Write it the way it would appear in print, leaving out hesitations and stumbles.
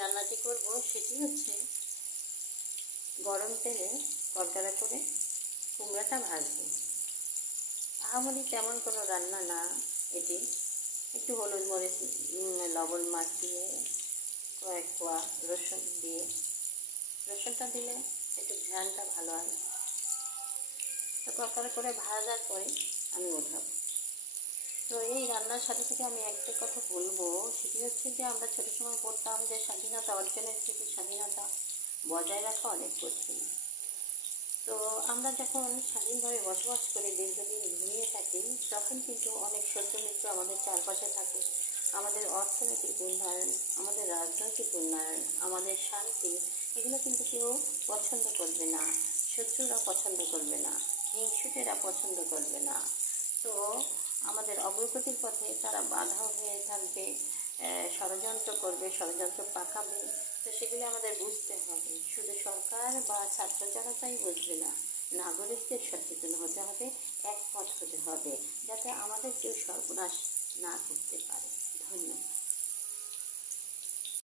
রান্নাটি করব সেটি হচ্ছে গরম তেলে কড়কড়া করে কুমড়াটা ভাজবো। আহামরি তেমন কোনো রান্না না এটি। একটু হলুদ মরিচ লবণ মাখিয়ে কয়েক কোয়া রসুন দিয়ে, রসুনটা দিলে একটু ঝালটা ভালো হয়। তো কড়কড়া করে ভাজার পরে আমি উঠাবো। তো এই রান্নার সাথে সাথে আমি একটা কথা বলবো, সেটি হচ্ছে যে আমরা ছোটো সময় পড়তাম যে স্বাধীনতা অর্জনের থেকে স্বাধীনতা বজায় রাখা অনেক কঠিন। তো আমরা যখন স্বাধীনভাবে বসবাস করে দীর্ঘদিন ঘুমিয়ে থাকি, তখন কিন্তু অনেক শত্রুমিত্র আমাদের চারপাশে থাকে। আমাদের অর্থনৈতিক উন্নয়ন, আমাদের রাজনৈতিক উন্নয়ন, আমাদের শান্তি, এগুলো কিন্তু কেউ পছন্দ করবে না। শত্রুরা পছন্দ করবে না, হিংসুটেরা পছন্দ করবে না। তো আমাদের অগ্রগতির পথে তারা বাধা হয়ে থাকবে, ষড়যন্ত্র করবে, ষড়যন্ত্র পাকাবে। তো সেগুলি আমাদের বুঝতে হবে। শুধু সরকার বা ছাত্র জনতাই বুঝবে না, নাগরিকদের সচেতন হতে হবে, একমত হতে হবে, যাতে আমাদের কেউ সর্বনাশ না করতে পারে। ধন্যবাদ।